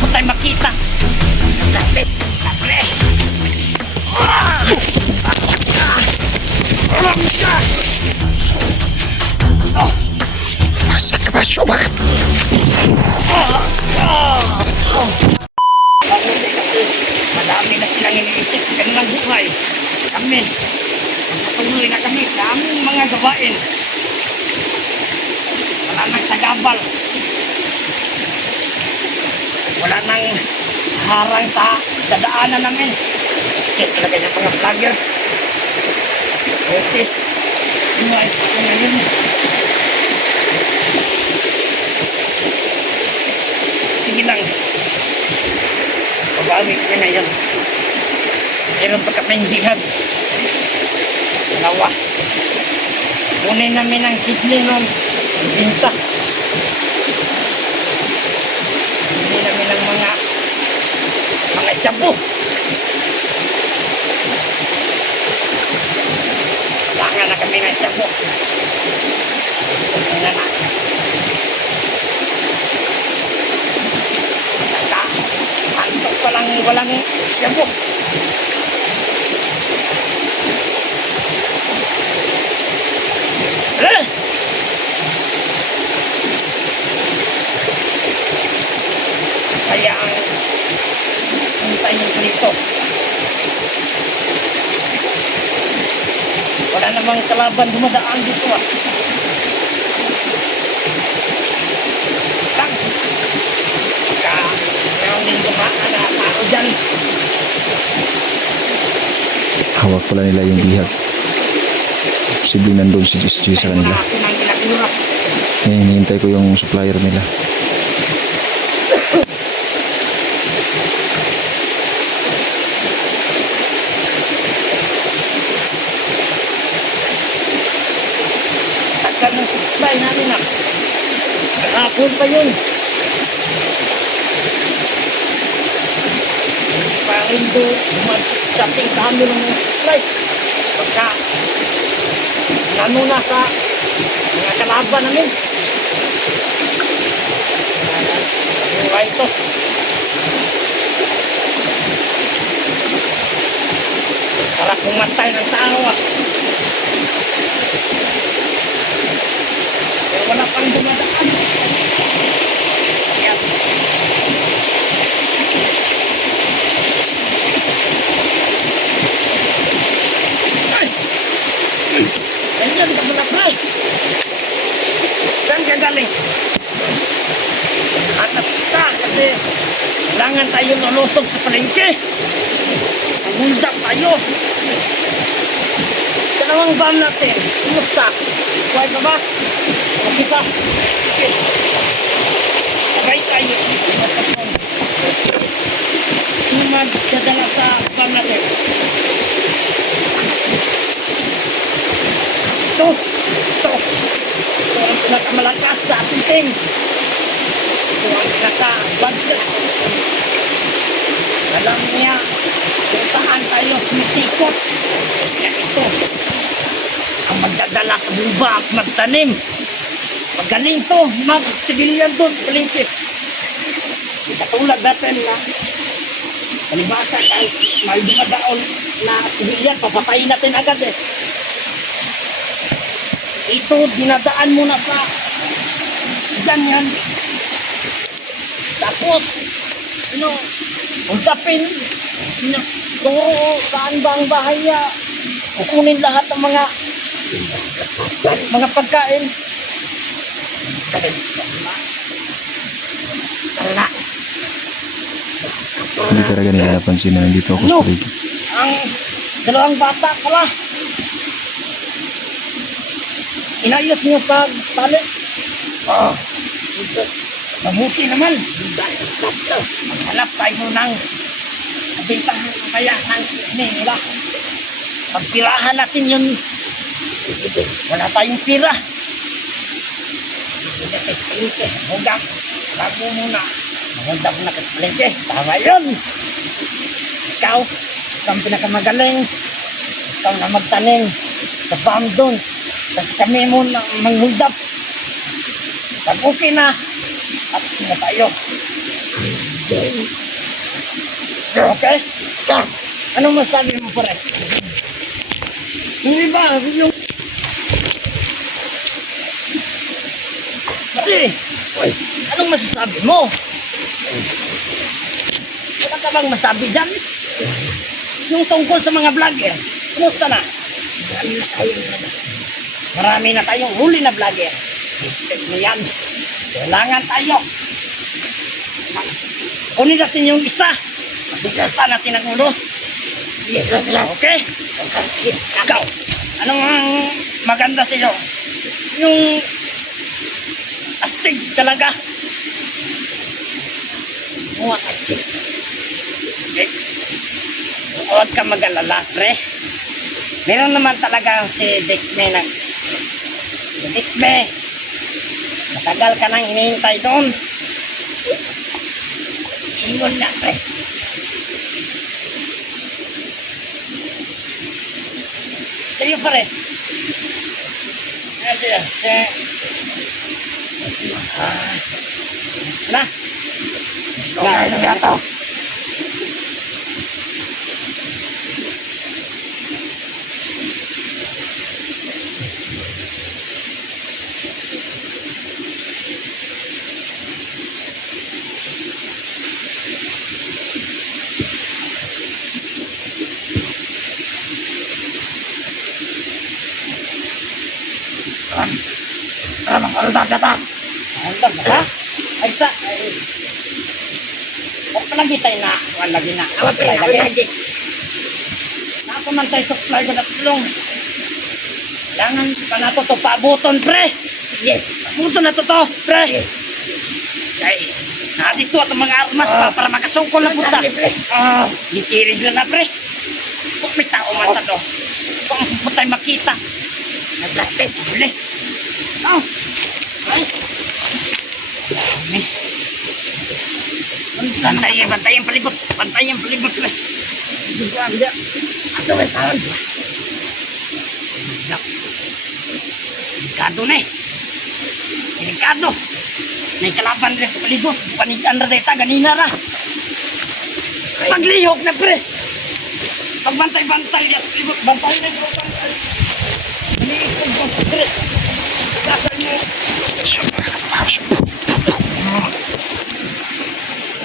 Putay makita. Lapit. Lapit. Masa ka ba, Shoba? Madami na silang iniisip sa kanilang buhay. Kami, patuloy na kami sa aming mga gawain. Wala nang sagabal. Wala nang harang sa dadaanan namin. Kasi talaga yung mga vlogger. Okay. Ngayon, ngayon. Sige lang. Pabawi ko na yan. Meron pa kaming jihad. Dalawa. Kunin namin ang kidney nun. Binta. Kunin namin ang mga shabu. Baka na kami ng shabu. Kunin na na. Antok pa lang walang shabu. Kaya ang hintayin ko dito. Wala namang kalaban dumadaan dito ah. Lang. Kaya meron din dumaan na tao dyan. Hawak pala nila yung jihad. Posibleng nandun si Jis sa kanila. Hinihintay ko yung supplier nila. Tagal ng supply namin ah. Kahapon pa yun. Parang doon mag-shopping sa amin ng supply. Pagka ano na sa mga kalaban namin. Buhay ito. Sarap pumatay ng tao ah. Pero wala pang dumadaan. Yan. Ay! Ganyan ka muna, Fry. Saan ka galing? Hanap ka kasi kailangan tayo lulusog sa palengke. Maguldak tayo. Dalawang van natin. Kumusta? Buhay ka ba? Okay ka? Okay. Sabay tayo. Magdadala sa van natin. Ito ang pinakamalakas sa ating team. Ito ang pinaka-budget. Alam niya kung saan tayo sumisikot. Kaya ito ang magdadala sa buba at magtanim. Magaling to, mag-civilian doon sa palengke. Katulad natin na palibasa kahit may dumadaon na civilian, papatayin natin agad eh. Ito, dinadaan mo na sa ganyan. Tapos, untapin, turo saan ba ang bahay niya. Kukunin lahat ng mga pagkain. Tara. Hindi talaga nila napansin na nandito ako sa paligid. Ang dalawang bata pala. Inayos niyo pag-tali. Oh. Mabuti naman. Maghanap tayo ng bintahan kaya ng nila. Pagpirahan natin yun. Wala tayong pira. Hugap. Bago muna. Mahundap na kasi palengke. Tama yun. Ikaw ang pinakamagaling. Ikaw na magtanim sa farm doon. Kasi kami muna manghundap. Pag okay na, Tapos na tayo. Okay? Anong masabi mo pare? Hindi ba? Yung... Pare, anong masasabi mo? Wala ka bang masabi dyan? Yung tungkol sa mga vlogger, kumusta na? Marami na tayong huli na vlogger. Yan. Kailangan tayo. Kunin natin yung isa. Bigatan natin ang ulo. Okay? Ikaw, anong maganda sa iyo? Yung astig talaga. Mga chicks. Chicks. Huwag ka mag-alala, pre. Meron naman talaga si Dexme na. Si Dexme. Matagal ka nang hinihintay doon. Ingon na, pre. Sa'yo, pare. Ano siya? Mas na. Mas na ito. Aldag ka. Aldag ka? Ay sa... Huwag pa lagi tayo na. Huwag lagi na. Huwag lagi. Nako man tayo supply ko na tulong. Kailangan pa na to paabuton, pre. Yes. Paabuton na to, pre. Ay, dito at mga armas para makasungkol na punta. Ikirig lang na, pre. Huwag may tao man sa to. Huwag mo tayo makita. Naglates. Huli. Oh. Ay. Miss. Bantay ang palibot. Bantay ang palibot, pre. Ato may taon. Delikado na eh. Delikado. May kalaban rin sa palibot. Panigan na dito. Ganina na. Paglihok na, pre. Pagbantay-bantay sa palibot. Bantay na yung bantay. Ganihok mo, pre. Dasal mo.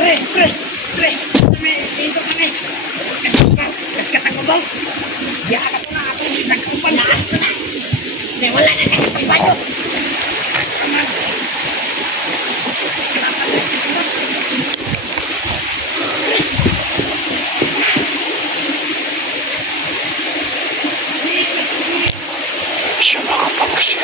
Pre. Dito kami. Nagkatang mo ba? Diyan ako na ako. Nagkupan na. Wala na nagkupan. Siya makapag-siya.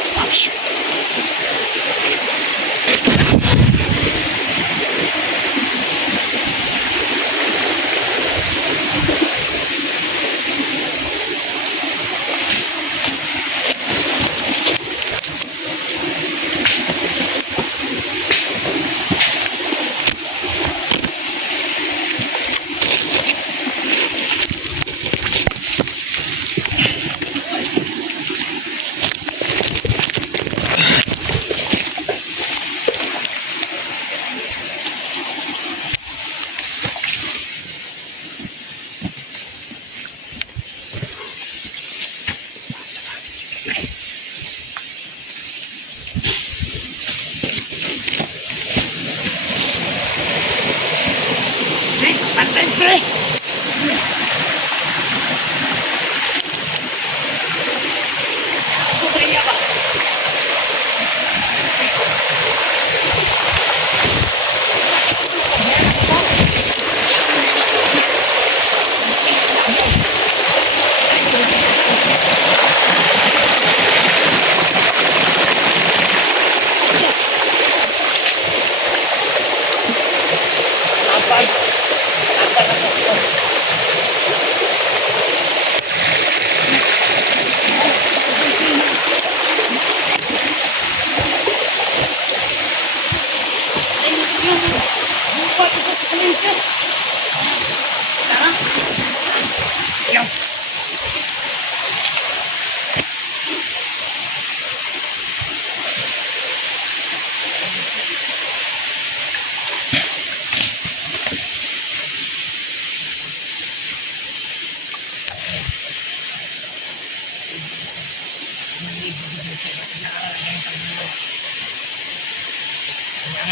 Pre.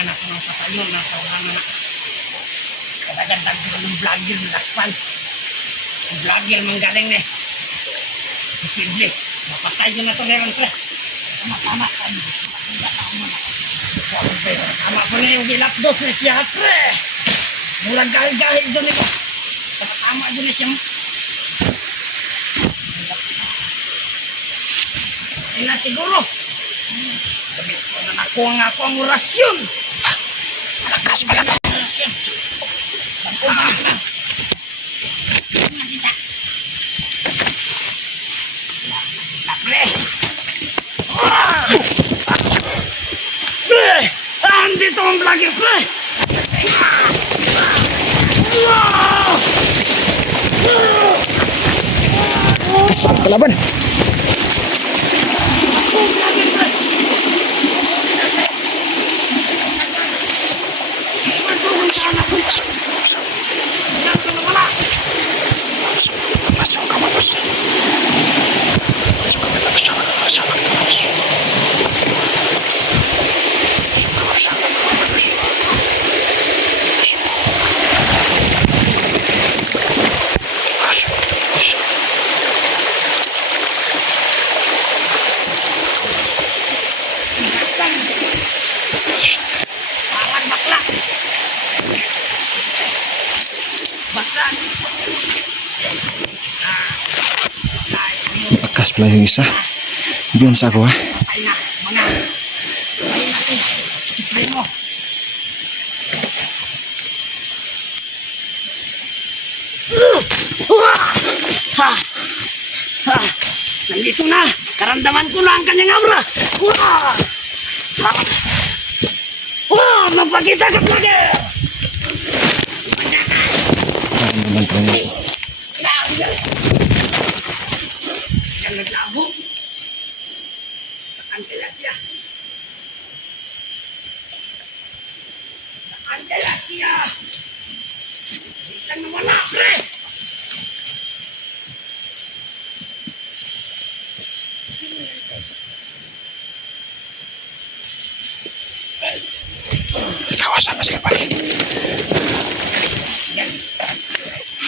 sauhangan ako ng pasayo na sauhangan na. Kadagandang ko ng vlogger ng lakpan. Ang vlogger mang galing na. Posible. Mapatay ko na ito meron pre. Tama. Tama po na yung gilapdos na siya pre. Murag gahil-gahil doon ito. Tama doon na siya. Hindi na siguro. Sabi ko na nakuha nga ako ang orasyon. Malakas. Orasyon. Nakuha na. Pre! Pre! Andito ang vlogger, pre! Asal kalaban. Parang bakla. Bakla. Lakas pala yung isa. Diyan sa ako ha. Ay na, mga. Ay natin. Sipray mo. Ha! Ha! Nandito na. Karamdaman ko na ang kanyang aura. Ha! Mapakita ka vlogger! Ano naman po niya. Yang naglaho. Saan kaya siya? Saan kaya siya? Isang nawala, pre! Ikaw sama siya pa.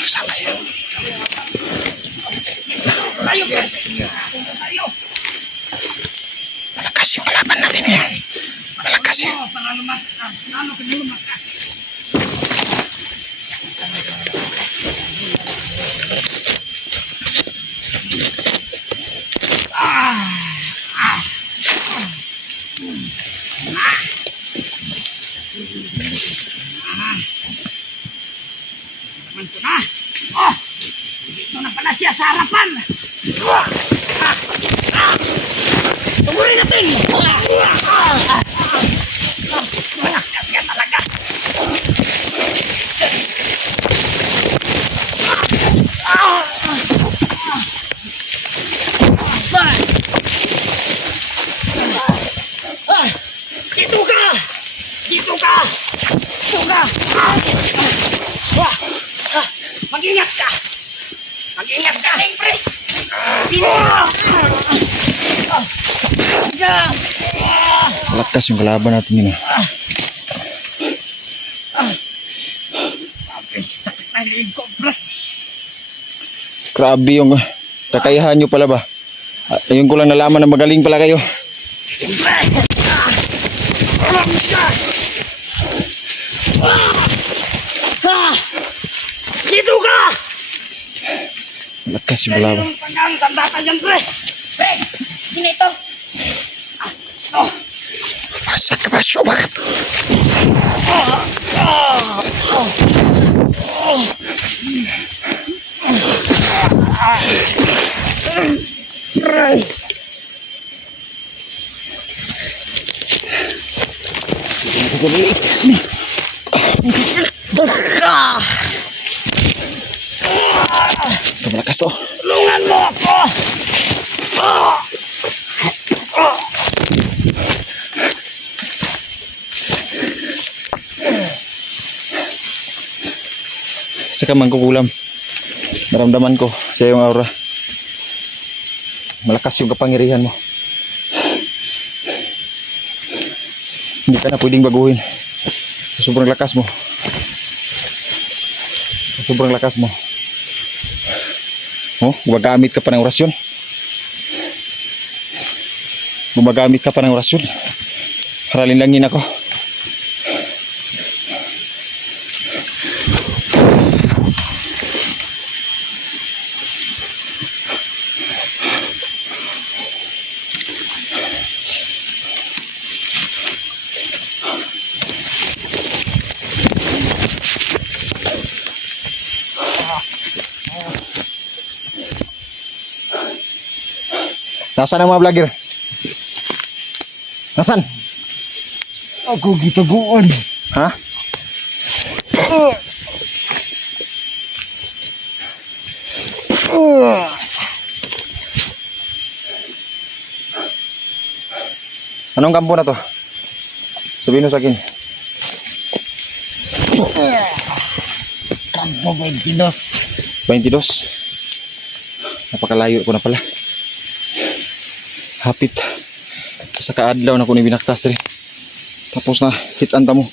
Sama siya. Tayo, pre! Tayo! Malakas yung kalaban natin ngayon. Malakas yan. Para lumakas. Lalo ka lumakas. Naman ko na. Oh! Dito na pala siya sa harapan. Tugurin natin! Malakas ka talaga. Dito ka! Dito ka! Dito ka! Mag-ingat ka! Mag-ingat ka! Pre! Malakas yung kalaban natin yun. Sakit na liig ko, pre! Grabe yung kakayahan nyo pala ba? Ayun ko lang nalaman na magaling pala kayo. Dito ka! Malakas yung kalaban. Tandata dyan, pre! Pre! Ginito! Oh! Masa ka ba? Sumakap! Malakas to. Tulungan mo ako! Sa kamang kukulam. Naramdaman ko sa iyong aura. Malakas yung kapangyarihan mo. Hindi ka na pwedeng baguhin. Sa sobrang lakas mo. Sa sobrang lakas mo. Oh, gumagamit ka pa ng orasyon. Gumagamit ka pa ng orasyon. Haralin langin ako. Nasaan ang mga vlogger? Nasaan? Ako gitaguan. Ha? Anong kampo na to? Sabihin mo sa akin. Kampo 22. 22. Napakalayo ko na pala. Hapit. Sa kaadlaw na ko ni binaktas rin. Tapos na hitanta mo.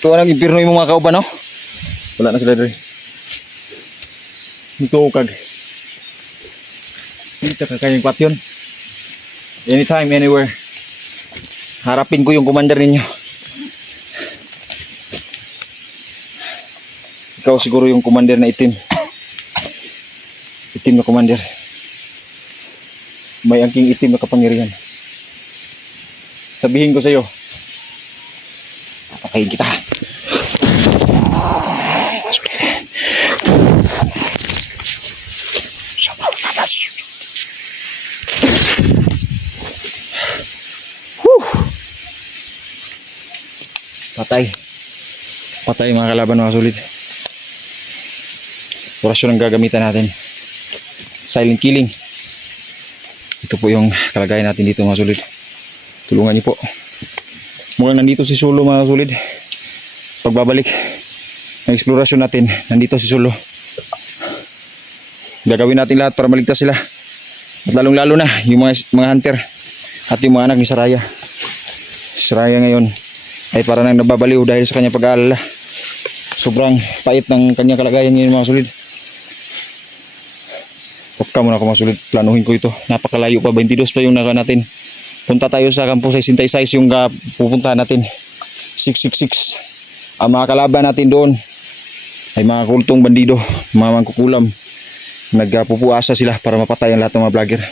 Ito ang impirno yung mga kauban, no? Wala na sila rin. Ito kag. Dito ka kayong patyon. Anytime, anywhere. Harapin ko yung commander ninyo. Ikaw siguro yung commander na itim. Itim na commander. May angking itim na kapangyarihan. Sabihin ko sa iyo, papakain kita. Patay. Patay mga kalaban, mga sulit. Orasyon ang gagamitan natin. Silent killing. Ito po yung kalagayan natin dito, mga sulit. Tulungan niyo po. Mukhang nandito si Sulo, mga sulit. Pagbabalik ng eksplorasyon natin, nandito si Sulo. Gagawin natin lahat para maligtas sila. At lalong lalo na yung mga hunter at yung mga anak ni Saraya. Saraya ngayon ay para nang nababaliw dahil sa kanyang pag-aalala. Sobrang pait ng kanyang kalagayan ngayon, mga sulit. Pagka muna ako, mga sulit, planuhin ko ito. Napakalayo pa, 22 pa yung naka natin. Punta tayo sa Campo 66 yung pupuntahan natin. 666. Ang mga kalaban natin doon ay mga kultong bandido, mga mangkukulam. Nagpupuasa sila para mapatay ang lahat ng mga vlogger.